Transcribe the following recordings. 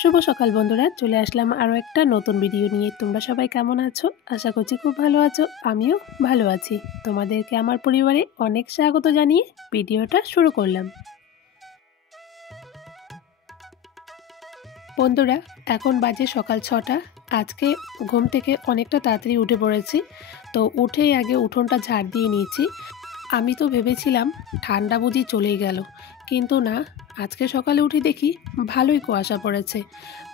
শুভ সকাল বন্ধুরা, চলে আসলাম আরও একটা নতুন ভিডিও নিয়ে। তোমরা সবাই কেমন আছো? আশা করছি খুব ভালো আছো, আমিও ভালো আছি। তোমাদেরকে আমার পরিবারে অনেক স্বাগত জানিয়ে ভিডিওটা শুরু করলাম। বন্ধুরা, এখন বাজে সকাল 6টা। আজকে ঘুম থেকে অনেকটা তাড়াতাড়ি উঠে পড়েছি। তো উঠেই আগে উঠোনটা ঝাড় দিয়ে নিয়েছি। আমি তো ভেবেছিলাম ঠান্ডা বুঝি চলেই গেল, কিন্তু না, আজকে সকালে উঠে দেখি ভালোই কুয়াশা পড়েছে।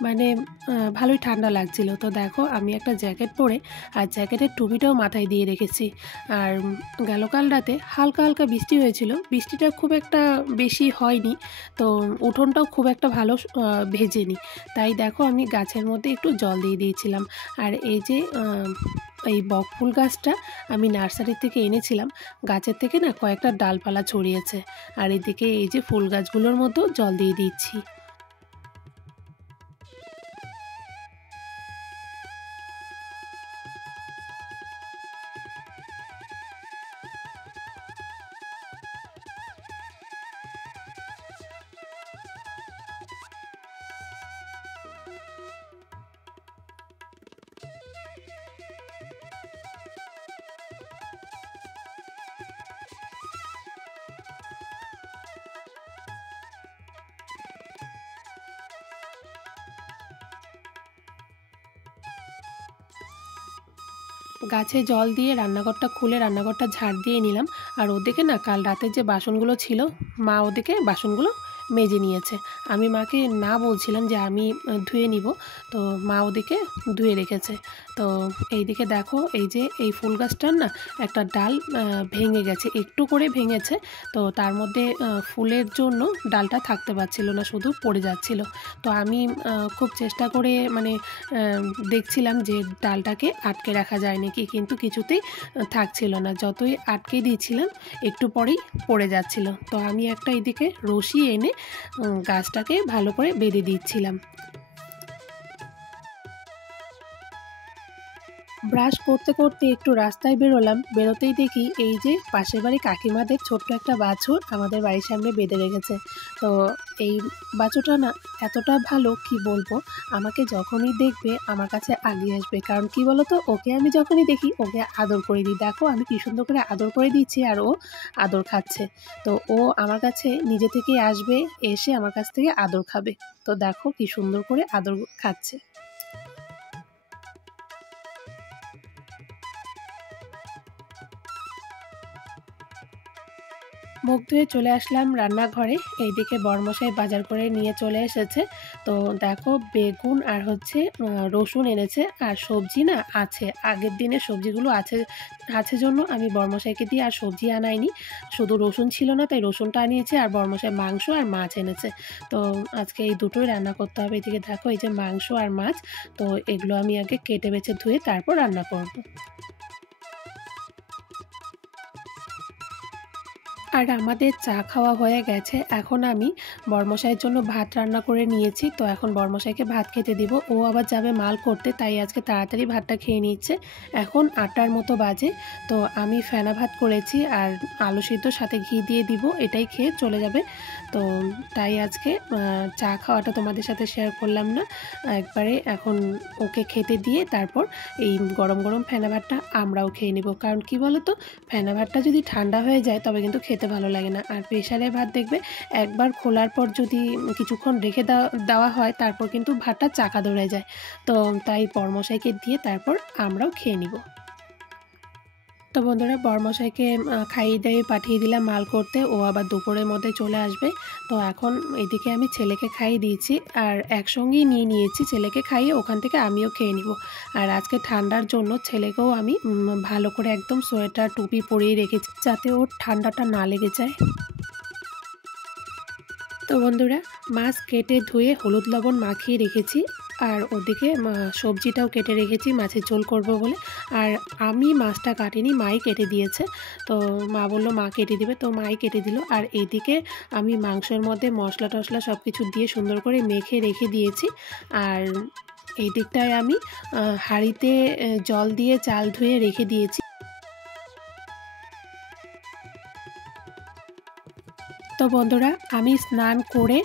মানে ভালোই ঠান্ডা লাগছিল। তো দেখো, আমি একটা জ্যাকেট পরে আর জ্যাকেটের টুপিটাও মাথায় দিয়ে রেখেছি। আর গেল কাল রাতে হালকা হালকা বৃষ্টি হয়েছিল, বৃষ্টিটা খুব একটা বেশি হয়নি, তো উঠোনটাও খুব একটা ভালো ভেজেনি। তাই দেখো, আমি গাছের মধ্যে একটু জল দিয়ে দিয়েছিলাম। আর এই যে এই বকফুল গাছটা আমি নার্সারি থেকে এনেছিলাম। গাছের থেকে না কয়েকটা ডালপালা ছড়িয়েছে, আর এদিকে এই যে ফুল গাছগুলোর মধ্যেও জল দিয়ে দিচ্ছি। গাছে জল দিয়ে রান্নাঘরটা খুলে রান্নাঘরটা ঝাড় দিয়ে নিলাম। আর ওদিকে না কাল রাতের যে বাসনগুলো ছিল, মা ওদিকে বাসনগুলো মেজে নিয়েছে। আমি মাকে না বলছিলাম যে আমি ধুয়ে নিব, তো মা ওদিকে ধুয়ে রেখেছে। তো এইদিকে দেখো, এই যে এই ফুল গাছটার না একটা ডাল ভেঙে গেছে, একটু করে ভেঙেছে। তো তার মধ্যে ফুলের জন্য ডালটা থাকতে পারছিল না, শুধু পড়ে যাচ্ছিল। তো আমি খুব চেষ্টা করে মানে দেখছিলাম যে ডালটাকে আটকে রাখা যায় নাকি, কিন্তু কিছুতেই থাকছিল না। যতই আটকে দিয়েছিলাম একটু পরেই পড়ে যাচ্ছিল। তো আমি একটা এদিকে রশি এনে গাছটাকে ভালো করে বেঁধে দিচ্ছিলাম। ব্রাশ করতে করতে একটু রাস্তায় বেরোলাম। বেরোতেই দেখি এই যে পাশের বাড়ি কাকিমাদের ছোট্ট একটা বাছুর আমাদের বাড়ির সামনে বেঁধে রেখেছে। তো এই বাছুরটা না এতটা ভালো, কি বলবো, আমাকে যখনই দেখবে আমার কাছে আগিয়ে আসবে। কারণ কি বলতো, ওকে আমি যখনই দেখি ওকে আদর করে দিই। দেখো আমি কি সুন্দর করে আদর করে দিচ্ছি, আর ও আদর খাচ্ছে। তো ও আমার কাছে নিজে থেকেই আসবে, এসে আমার কাছ থেকে আদর খাবে। তো দেখো কি সুন্দর করে আদর খাচ্ছে। মুখ ধুয়ে চলে আসলাম রান্নাঘরে। এইদিকে বরমশাই বাজার করে নিয়ে চলে এসেছে। তো দেখো, বেগুন আর হচ্ছে রসুন এনেছে, আর সবজি না আছে, আগের দিনের সবজিগুলো আছে আছে জন্য আমি বরমশাইকে দিয়ে আর সবজি আনাইনি। শুধু রসুন ছিল না, তাই রসুনটা আনিয়েছে, আর বরমশাই মাংস আর মাছ এনেছে। তো আজকে এই দুটোই রান্না করতে হবে। এদিকে দেখো, এই যে মাংস আর মাছ, তো এগুলো আমি আগে কেটে বেছে ধুয়ে তারপর রান্না করবো। আর আমাদের চা খাওয়া হয়ে গেছে। এখন আমি বরমশাইয়ের জন্য ভাত রান্না করে নিয়েছি। তো এখন বরমশাইকে ভাত খেতে দিব। ও আবার যাবে মাল করতে, তাই আজকে তাড়াতাড়ি ভাতটা খেয়ে নিচ্ছে। এখন 8টার মতো বাজে। তো আমি ফেনা ভাত করেছি, আর আলু সিদ্ধ সাথে ঘি দিয়ে দিব, এটাই খেয়ে চলে যাবে। তো তাই আজকে চা খাওয়াটা তোমাদের সাথে শেয়ার করলাম না, একবারে এখন ওকে খেতে দিয়ে তারপর এই গরম গরম ফেনা ভাতটা আমরাও খেয়ে নেব। কারণ কি বলো তো, ফেনা ভাতটা যদি ঠান্ডা হয়ে যায় তবে কিন্তু খেতে ভালো লাগে না। আর প্রেশারের ভাত দেখবে একবার খোলার পর যদি কিছুক্ষণ রেখে দেওয়া হয়, তারপর কিন্তু ভাতটা চাকা ধরে যায়। তো তাই বরমশাইকে দিয়ে তারপর আমরাও খেয়ে নিব। তো বন্ধুরা, বরমশাইকে খাইয়ে দিয়ে পাঠিয়ে দিলাম মাল করতে। ও আবার দুপুরের মধ্যে চলে আসবে। তো এখন এদিকে আমি ছেলেকে খাইয়ে দিয়েছি, আর একসঙ্গেই নিয়ে নিয়েছি। ছেলেকে খাইয়ে ওখান থেকে আমিও খেয়ে নিব। আর আজকে ঠান্ডার জন্য ছেলেকেও আমি ভালো করে একদম সোয়েটার টুপি পরিয়ে রেখেছি, যাতে ওর ঠান্ডাটা না লেগে যায়। তো বন্ধুরা, মাছ কেটে ধুয়ে হলুদ লবণ মাখিয়ে রেখেছি, আর ওদিকে সবজিটাও কেটে রেখেছি মাছের ঝোল করব বলে। আর আমি মাছটা কাটিনি, মাই কেটে দিয়েছে। তো মা বললো মা কেটে দিবে, তো মাই কেটে দিল। আর এদিকে আমি মাংসের মধ্যে মশলা টশলা সব কিছু দিয়ে সুন্দর করে মেখে রেখে দিয়েছি। আর এই দিকটায় আমি হাঁড়িতে জল দিয়ে চাল ধুয়ে রেখে দিয়েছি। তো বন্ধুরা, আমি স্নান করে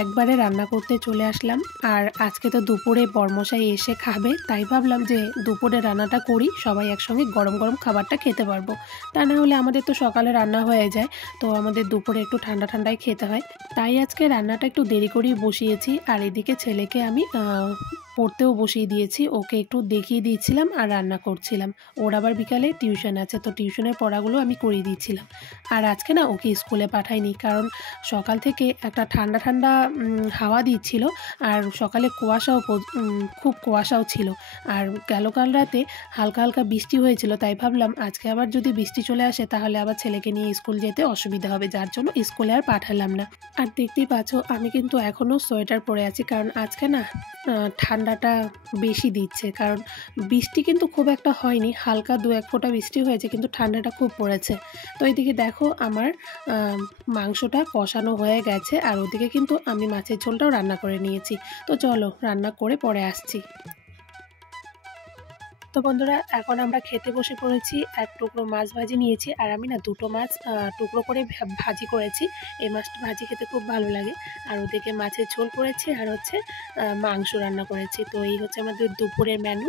একবারে রান্না করতে চলে আসলাম। আর আজকে তো দুপুরে বরমশাই এসে খাবে, তাই ভাবলাম যে দুপুরে রান্নাটা করি, সবাই একসঙ্গে গরম গরম খাবারটা খেতে পারবো। তা না হলে আমাদের তো সকালে রান্না হয়ে যায়, তো আমাদের দুপুরে একটু ঠান্ডা ঠান্ডায় খেতে হয়। তাই আজকে রান্নাটা একটু দেরি করেই বসিয়েছি। আর এদিকে ছেলেকে আমি পড়তেও বসিয়ে দিয়েছি, ওকে একটু দেখিয়ে দিচ্ছিলাম আর রান্না করছিলাম। ওর আবার বিকালে টিউশন আছে, তো টিউশনের পড়াগুলো আমি করিয়ে দিচ্ছিলাম। আর আজকে না ওকে স্কুলে পাঠাইনি, কারণ সকাল থেকে একটা ঠান্ডা ঠান্ডা হাওয়া দিচ্ছিল, আর সকালে খুব কুয়াশাও ছিল। আর কাল রাতে হালকা হালকা বৃষ্টি হয়েছিল, তাই ভাবলাম আজকে আবার যদি বৃষ্টি চলে আসে তাহলে আবার ছেলেকে নিয়ে স্কুল যেতে অসুবিধা হবে, যার জন্য স্কুলে আর পাঠালাম না। আর দেখতেই পাচ্ছ আমি কিন্তু এখনও সোয়েটার পরে আছি, কারণ আজকে না ঠান্ডাটা বেশি দিচ্ছে। কারণ বৃষ্টি কিন্তু খুব একটা হয়নি, হালকা 2-1 ফোঁটা বৃষ্টি হয়েছে, কিন্তু ঠান্ডাটা খুব পড়েছে। তো এইদিকে দেখো আমার মাংসটা কষানো হয়ে গেছে, আর ওদিকে কিন্তু আমি মাছের ঝোলটাও রান্না করে নিয়েছি। তো চলো রান্না করে পরে আসছি। তো বন্ধুরা, এখন আমরা খেতে বসে পড়েছি। এক টুকরো মাছ ভাজি নিয়েছি, আর আমি না 2টো মাছ টুকরো করে ভাজি করেছি। এই মাছটা ভাজি খেতে খুব ভালো লাগে। আর ওদিকে মাছের ঝোল করেছি, আর হচ্ছে মাংস রান্না করেছি। তো এই হচ্ছে আমাদের দুপুরের মেনু।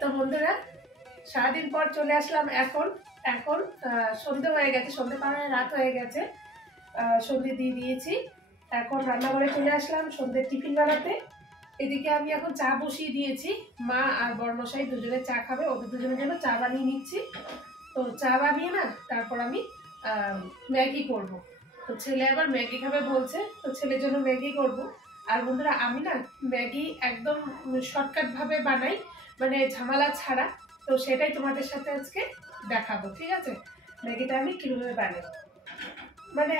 তো বন্ধুরা, সারাদিন পর চলে আসলাম। এখন এখন সন্ধে হয়ে গেছে, সন্ধে পাড়ায় রাত হয়ে গেছে, সন্ধে দিয়ে দিয়েছি। এখন রান্নাঘরে চলে আসলাম সন্ধ্যের টিফিন বানাতে। এদিকে আমি এখন চা বসিয়ে দিয়েছি। মা আর বড়মশাই দুজনে চা খাবে, ওদের দুজনের জন্য চা বানিয়ে নিচ্ছি। তো চা বানিয়ে না তারপর আমি ম্যাগি করব। তো ছেলে আবার ম্যাগি খাবে বলছে, তো ছেলের জন্য ম্যাগি করব। আর বন্ধুরা, আমি না ম্যাগি একদম শর্টকাট ভাবে বানাই, মানে ঝামেলা ছাড়া। তো সেটাই তোমাদের সাথে আজকে দেখাবো, ঠিক আছে? ম্যাগিটা আমি কিভাবে বানাই, মানে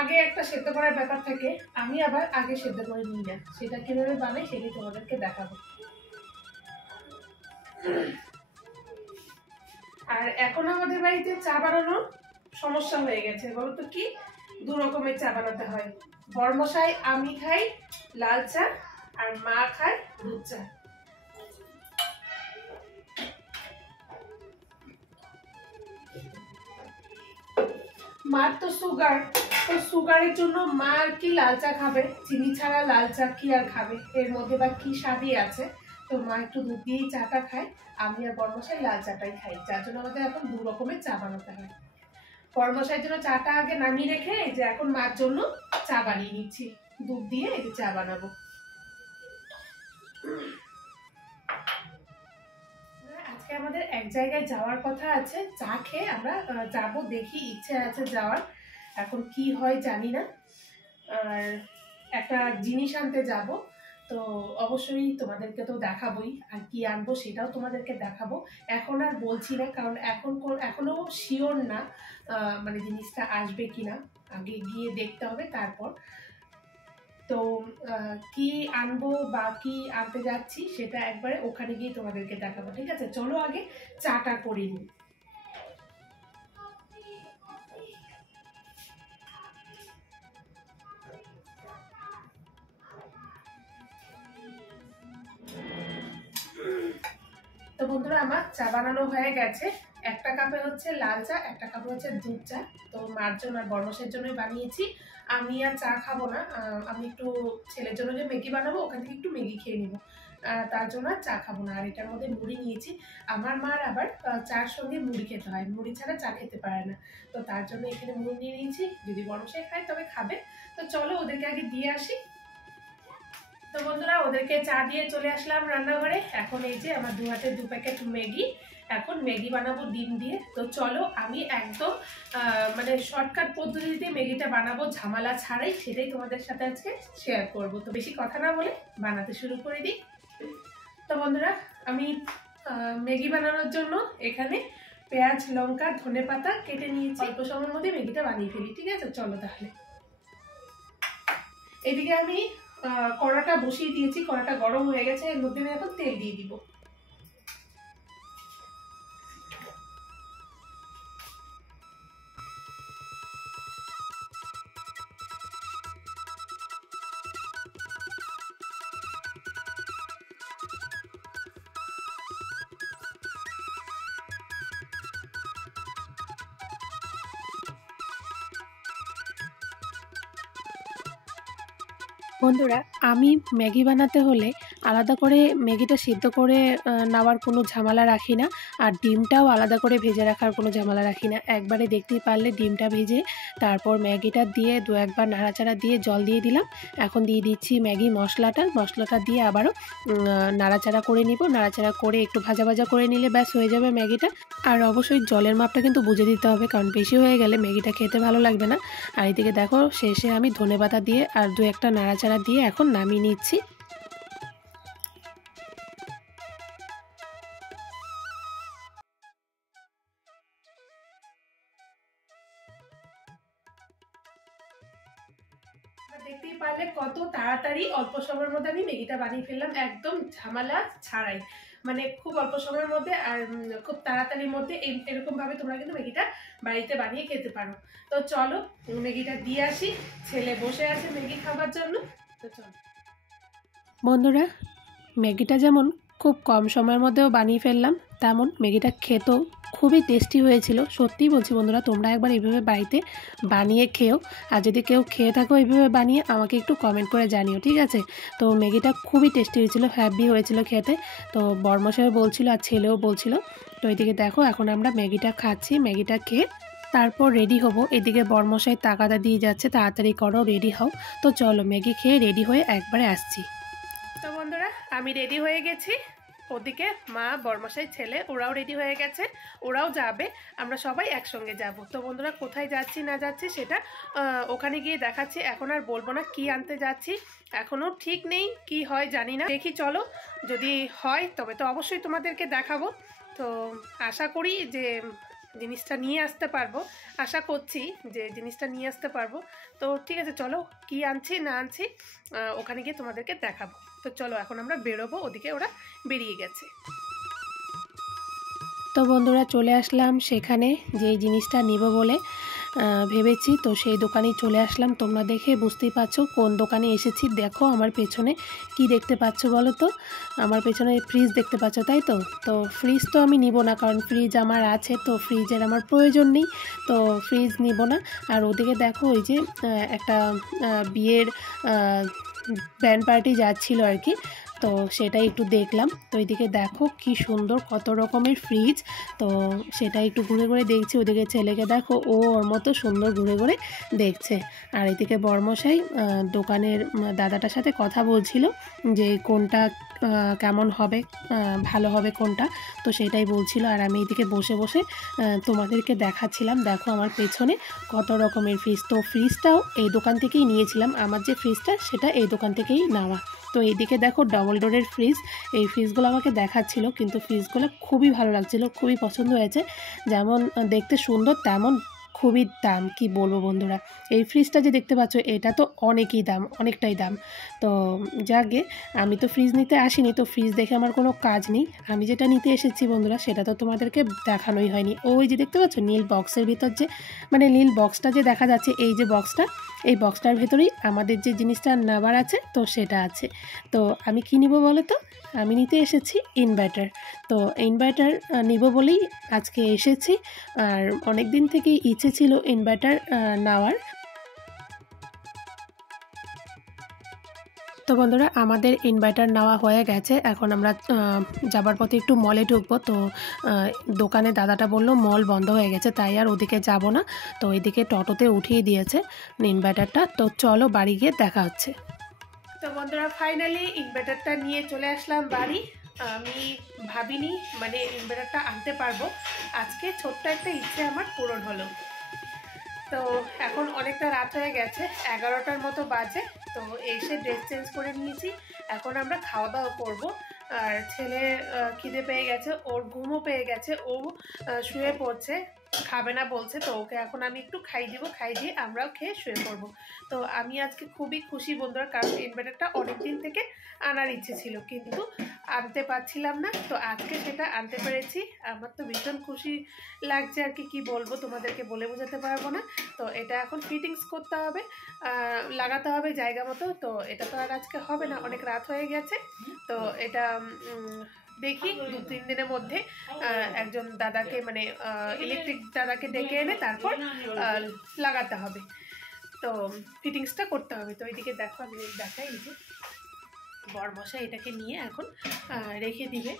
আগে একটা সেদ্ধ করার ব্যাপার থাকে, আমি আবার আগে সেদ্ধ করে নিই না, সেটা কিভাবে বানাই সেটাই তোমাদেরকে দেখাবো। আর এখন আমাদের বাড়িতে চা বানানোর সমস্যা হয়ে গেছে, বলতো কি? 2 রকমের চা বানাতে হয়। বড়মশাই আমি খাই লাল চা, আর মা খায় দুধ চা। মার তো সুগার, তো সুগারের জন্য মা আর কি লাল চা খাবে, চিনি ছাড়া লাল চা কি আর খাবে, এর মধ্যে বা কি স্বাদই আছে। তো মা একটু দুধ দিয়েই চাটা খায়, আমি আর বড়মশাই লাল চাটাই খাই, যার জন্য আমাদের এখন 2 রকমের চা বানাতে হয়। বড়মশাইয়ের জন্য চাটা আগে নামিয়ে রেখে এই যে এখন মার জন্য চা বানিয়ে নিচ্ছি, দুধ দিয়ে এই যে চা বানাবো। আজকে আমাদের এক জায়গায় যাওয়ার কথা আছে, চা খেয়ে আমরা যাবো, দেখি ইচ্ছে আছে যাওয়ার, এখন কি হয় জানি না। আর একটা জিনিস আনতে যাব, তো অবশ্যই তোমাদেরকে তো দেখাবোই, আর কি আনবো সেটাও তোমাদেরকে দেখাবো। এখন আর বলছি না, কারণ এখনো শিওর না মানে জিনিসটা আসবে কিনা, আগে গিয়ে দেখতে হবে তারপর। তো কি আনবো বা কি আনতে যাচ্ছি সেটা একবারে ওখানে গিয়ে তোমাদেরকে দেখাবো, ঠিক আছে? চলো আগে চাটা করে নিই। তো বন্ধুরা, আমার চা বানানো হয়ে গেছে। একটা কাপে হচ্ছে লাল চা, একটা কাপে হচ্ছে দুধ চা। তো মার জন্য আর বড়মশের জন্যই বানিয়েছি। আমি আর চা খাবো না, আমি একটু ছেলের জন্য যে ম্যাগি বানাবো ওখান থেকে একটু ম্যাগি খেয়ে নিবো, তার জন্য আর চা খাবো না। আর এটার মধ্যে মুড়ি নিয়েছি, আমার মার আবার চার সঙ্গে মুড়ি খেতে হয়, মুড়ি ছাড়া চা খেতে পারে না। তো তার জন্য এখানে মুড়ি নিয়ে নিয়েছি, যদি বড়মশাই খায় তবে খাবে। তো চলো ওদেরকে আগে দিয়ে আসি। তো বন্ধুরা, ওদেরকে চা দিয়ে চলে আসলাম রান্নাঘরে। এখন এই যে আমার 2 হাতে 2 প্যাকেট ম্যাগি, এখন ম্যাগি বানাবো ডিম দিয়ে। তো চলো আমি একদম মানে শর্টকাট পদ্ধতিতে ম্যাগিটা বানাবো, ঝামেলা ছাড়াই, সেটাই তোমাদের সাথে আজকে শেয়ার করব। তো বেশি কথা না বলে বানাতে শুরু করে দিই। তো বন্ধুরা, আমি ম্যাগি বানানোর জন্য এখানে পেঁয়াজ, লঙ্কা, ধনেপাতা কেটে নিয়েছি। অল্প সময়ের মধ্যে ম্যাগিটা বানিয়ে ফেলি, ঠিক আছে? চলো তাহলে। এদিকে আমি কড়াটা বসিয়ে দিয়েছি, কড়াটা গরম হয়ে গেছে, এর মধ্যে আমি এখন তেল দিয়ে দিব। বন্ধুরা, আমি ম্যাগি বানাতে হলে আলাদা করে ম্যাগিটা সিদ্ধ করে নেওয়ার কোনো ঝামেলা রাখি না, আর ডিমটাও আলাদা করে ভেজে রাখার কোনো ঝামেলা রাখি না। একবারে দেখতেই পারলে ডিমটা ভেজে তারপর ম্যাগিটা দিয়ে দু একবার নাড়াচাড়া দিয়ে জল দিয়ে দিলাম। এখন দিয়ে দিচ্ছি ম্যাগি মশলাটা দিয়ে আবারও নাড়াচাড়া করে নিব। নাড়াচাড়া করে একটু ভাজা ভাজা করে নিলে ব্যাস হয়ে যাবে ম্যাগিটা। আর অবশ্যই জলের মাপটা কিন্তু বুঝে দিতে হবে, কারণ বেশি হয়ে গেলে ম্যাগিটা খেতে ভালো লাগবে না। আর এদিকে দেখো শেষে আমি ধনেপাতা দিয়ে আর দু একটা নাড়াচাড়া দিয়ে এখন নামিয়ে নিচ্ছি। দেখতেই পারলে কত তাড়াতাড়ি অল্প সময়ের মধ্যে আমি ম্যাগিটা বানিয়ে ফেললাম, একদম ঝামেলা ছাড়াই, মানে খুব অল্প সময়ের মধ্যে আর খুব তাড়াতাড়ির মধ্যে এরকম ভাবে তোমরা কিন্তু ম্যাগিটা বাড়িতে বানিয়ে খেতে পারো। তো চলো ম্যাগিটা দিয়ে আসি, ছেলে বসে আছে ম্যাগি খাবার জন্য। তো চলো বন্ধুরা, ম্যাগিটা যেমন খুব কম সময়ের মধ্যেও বানিয়ে ফেললাম, তেমন ম্যাগিটা খেতেও খুবই টেস্টি হয়েছিল। সত্যিই বলছি বন্ধুরা, তোমরা একবার এইভাবে বাড়িতে বানিয়ে খেও, আর যদি কেউ খেয়ে থাকো এইভাবে বানিয়ে আমাকে একটু কমেন্ট করে জানিও, ঠিক আছে? তো ম্যাগিটা খুবই টেস্টি হয়েছিল, হ্যাপি হয়েছিল খেতে। তো বরমশাইও বলছিল আর ছেলেও বলছিল। তো এইদিকে দেখো এখন আমরা ম্যাগিটা খাচ্ছি, ম্যাগিটা খেয়ে তারপর রেডি হব। এদিকে বরমশাই তাগাদা দিয়ে যাচ্ছে, তাড়াতাড়ি করো, রেডি হও। তো চলো ম্যাগি খেয়ে রেডি হয়ে একবারে আসছি। তো বন্ধুরা, আমি রেডি হয়ে গেছি, ওদিকে মা বরমশাই ছেলে ওরাও রেডি হয়ে গেছে, ওরাও যাবে, আমরা সবাই একসঙ্গে যাব। তো বন্ধুরা, কোথায় যাচ্ছি না যাচ্ছি সেটা ওখানে গিয়ে দেখাচ্ছি। এখন আর বলবো না কি আনতে যাচ্ছি, এখনও ঠিক নেই, কি হয় জানি না, দেখি চলো, যদি হয় তবে তো অবশ্যই তোমাদেরকে দেখাবো। তো আশা করি যে জিনিসটা নিয়ে আসতে পারবো, আশা করছি যে জিনিসটা নিয়ে আসতে পারবো। তো ঠিক আছে, চলো কি আনছি না আনছি ওখানে গিয়ে তোমাদেরকে দেখাবো। তো চলো এখন আমরা বেরোবো, ওদিকে ওরা বেরিয়ে গেছে। তো বন্ধুরা, চলে আসলাম সেখানে যেই জিনিসটা নিব বলে ভেবেছি, তো সেই দোকানেই চলে আসলাম। তোমরা দেখে বুঝতেই পারছো কোন দোকানে এসেছি। দেখো আমার পেছনে কি দেখতে পাচ্ছ বলো তো, আমার পেছনে ফ্রিজ দেখতে পাচ্ছ, তাই তো? তো ফ্রিজ তো আমি নিব না, কারণ ফ্রিজ আমার আছে, তো ফ্রিজের আমার প্রয়োজন নেই, তো ফ্রিজ নিব না। আর ওদিকে দেখো ওই যে একটা বিয়ের ব্যান্ড পার্টি যাচ্ছিল আর কি, তো সেটাই একটু দেখলাম। তো এদিকে দেখো কি সুন্দর কত রকমের ফ্রিজ, তো সেটাই একটু ঘুরে ঘুরে দেখছি। ওদিকে ছেলেকে দেখো, ও ওর মতো সুন্দর ঘুরে ঘুরে দেখছে। আর এদিকে বরমশাই দোকানের দাদাটার সাথে কথা বলছিল যে কোনটা কেমন হবে, ভালো হবে কোনটা, তো সেটাই বলছিল। আর আমি এদিকে বসে বসে তোমাদেরকে দেখাচ্ছিলাম। দেখো আমার পেছনে কত রকমের ফ্রিজ, তো ফ্রিজটাও এই দোকান থেকেই নিয়েছিলাম, আমার যে ফ্রিজটা সেটা এই দোকান থেকেই নেওয়া। তো এইদিকে দেখো ডবল ডোরের ফ্রিজ, এই ফ্রিজগুলো আমাকে দেখাচ্ছিল, কিন্তু ফ্রিজগুলো খুবই ভালো লাগছিল, খুবই পছন্দ হয়েছে। যেমন দেখতে সুন্দর তেমন খুবই দাম, কি বলবো বন্ধুরা। এই ফ্রিজটা যে দেখতে পাচ্ছ এটা তো অনেকই দাম, অনেকটাই দাম। তো যাকে আমি তো ফ্রিজ নিতে আসিনি, তো ফ্রিজ দেখে আমার কোনো কাজ নেই। আমি যেটা নিতে এসেছি বন্ধুরা সেটা তো তোমাদেরকে দেখানোই হয়নি। ওই যে দেখতে পাচ্ছ নীল বক্সের ভিতর যে, মানে নীল বক্সটা যে দেখা যাচ্ছে, এই যে বক্সটা, এই বক্সটার ভেতরেই আমাদের যে জিনিসটা নেওয়ার আছে তো সেটা আছে। তো আমি কী নিব বলো তো, আমি নিতে এসেছি ইনভার্টার। তো ইনভার্টার নিব বলেই আজকে এসেছি, আর অনেক দিন থেকেই ইচ্ছে ছিল ইনভার্টার নেওয়ার। তো বন্ধুরা, আমাদের ইনভার্টার নেওয়া হয়ে গেছে, এখন আমরা যাবার পথে একটু মলে ঢুকবো। তো দোকানে দাদাটা বলল মল বন্ধ হয়ে গেছে, তাই আর ওদিকে যাব না। তো এদিকে টোটোতে উঠিয়ে দিয়েছে ইনভার্টারটা। তো চলো বাড়ি গিয়ে দেখা হচ্ছে। তো বন্ধুরা, ফাইনালি ইনভার্টারটা নিয়ে চলে আসলাম বাড়ি। আমি ভাবিনি মানে ইনভার্টারটা আনতে পারবো, আজকে ছোট্ট একটা ইচ্ছে আমার পূরণ হলো। তো এখন অনেকটা রাত হয়ে গেছে, 11টার মতো বাজে। তো এসে ড্রেস চেঞ্জ করে নিয়েছি, এখন আমরা খাওয়া দাওয়া করবো। আর ছেলে খিদে পেয়ে গেছে, ওর ঘুমও পেয়ে গেছে, ও শুয়ে পড়ছে, খাবে না বলছে। তো ওকে এখন আমি একটু খাই দিব, খাই দিয়ে আমরাও খেয়ে শুয়ে পড়বো। তো আমি আজকে খুবই খুশি বন্ধুরা, কারণ ইনভার্টারটা অনেক দিন থেকে আনার ইচ্ছে ছিল, কিন্তু আনতে পারছিলাম না। তো আজকে সেটা আনতে পেরেছি, আমার তো ভীষণ খুশি লাগছে আর কি বলবো, তোমাদেরকে বলে বোঝাতে পারবো না। তো এটা এখন ফিটিংস করতে হবে, লাগাতে হবে জায়গা মতো। তো এটা তো আর আজকে হবে না, অনেক রাত হয়ে গেছে। তো এটা দেখি 2-3 দিনের মধ্যে একজন দাদাকে মানে ইলেকট্রিক দাদাকে ডেকে এনে তারপর লাগাতে হবে। তো ফিটিংসটা করতে হবে। তো এইদিকে দেখো আমি দেখাই, এই যে বরমশাই এটাকে নিয়ে এখন রেখে দিবে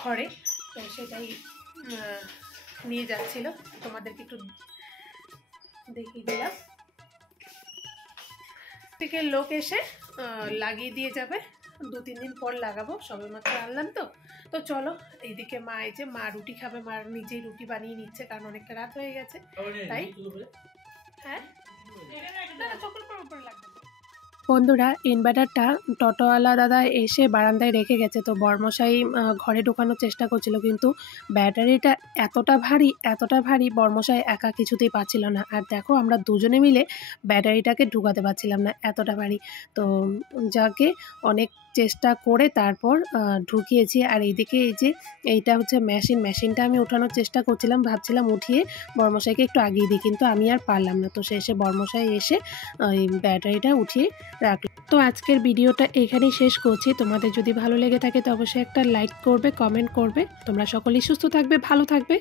ঘরে, তো সেটাই নিয়ে যাচ্ছিল, তোমাদেরকে একটু দেখিয়ে দিলাম। থেকে লোক এসে লাগিয়ে দিয়ে যাবে, 2-3 দিন পর লাগাবো, সবে মাত্র আনলাম তো। তো চলো, এইদিকে মা, এই যে মা রুটি খাবে, মা নিজেই রুটি বানিয়ে নিচ্ছে কারণ অনেকটা রাত হয়ে গেছে। তাই হ্যাঁ, চোখের উপর লাগবে। বন্ধুরা, ইনভার্টারটা টোটোওয়ালা দাদা এসে বারান্দায় রেখে গেছে, তো বরমশাই ঘরে ঢোকানোর চেষ্টা করছিল, কিন্তু ব্যাটারিটা এতটা ভারী বরমশাই একা কিছুতেই পাচ্ছিল না। আর দেখো আমরা দুজনে মিলে ব্যাটারিটাকে ঢুকাতে পারছিলাম না, এতটা ভারী। তো যাকে অনেক চেষ্টা করে তারপর ঢুকিয়েছি। আর এইদিকে এই যে এইটা হচ্ছে মেশিনটা আমি ওঠানোর চেষ্টা করছিলাম, ভাবছিলাম উঠিয়ে বরমশাইকে একটু আগিয়ে দিই, কিন্তু আমি আর পারলাম না। তো শেষে বরমশাই এসে এই ব্যাটারিটা উঠিয়ে রাখলাম। তো আজকের ভিডিওটা এখানেই শেষ করছি। তোমাদের যদি ভালো লেগে থাকে তো অবশ্যই একটা লাইক করবে, কমেন্ট করবে। তোমরা সকলেই সুস্থ থাকবে, ভালো থাকবে।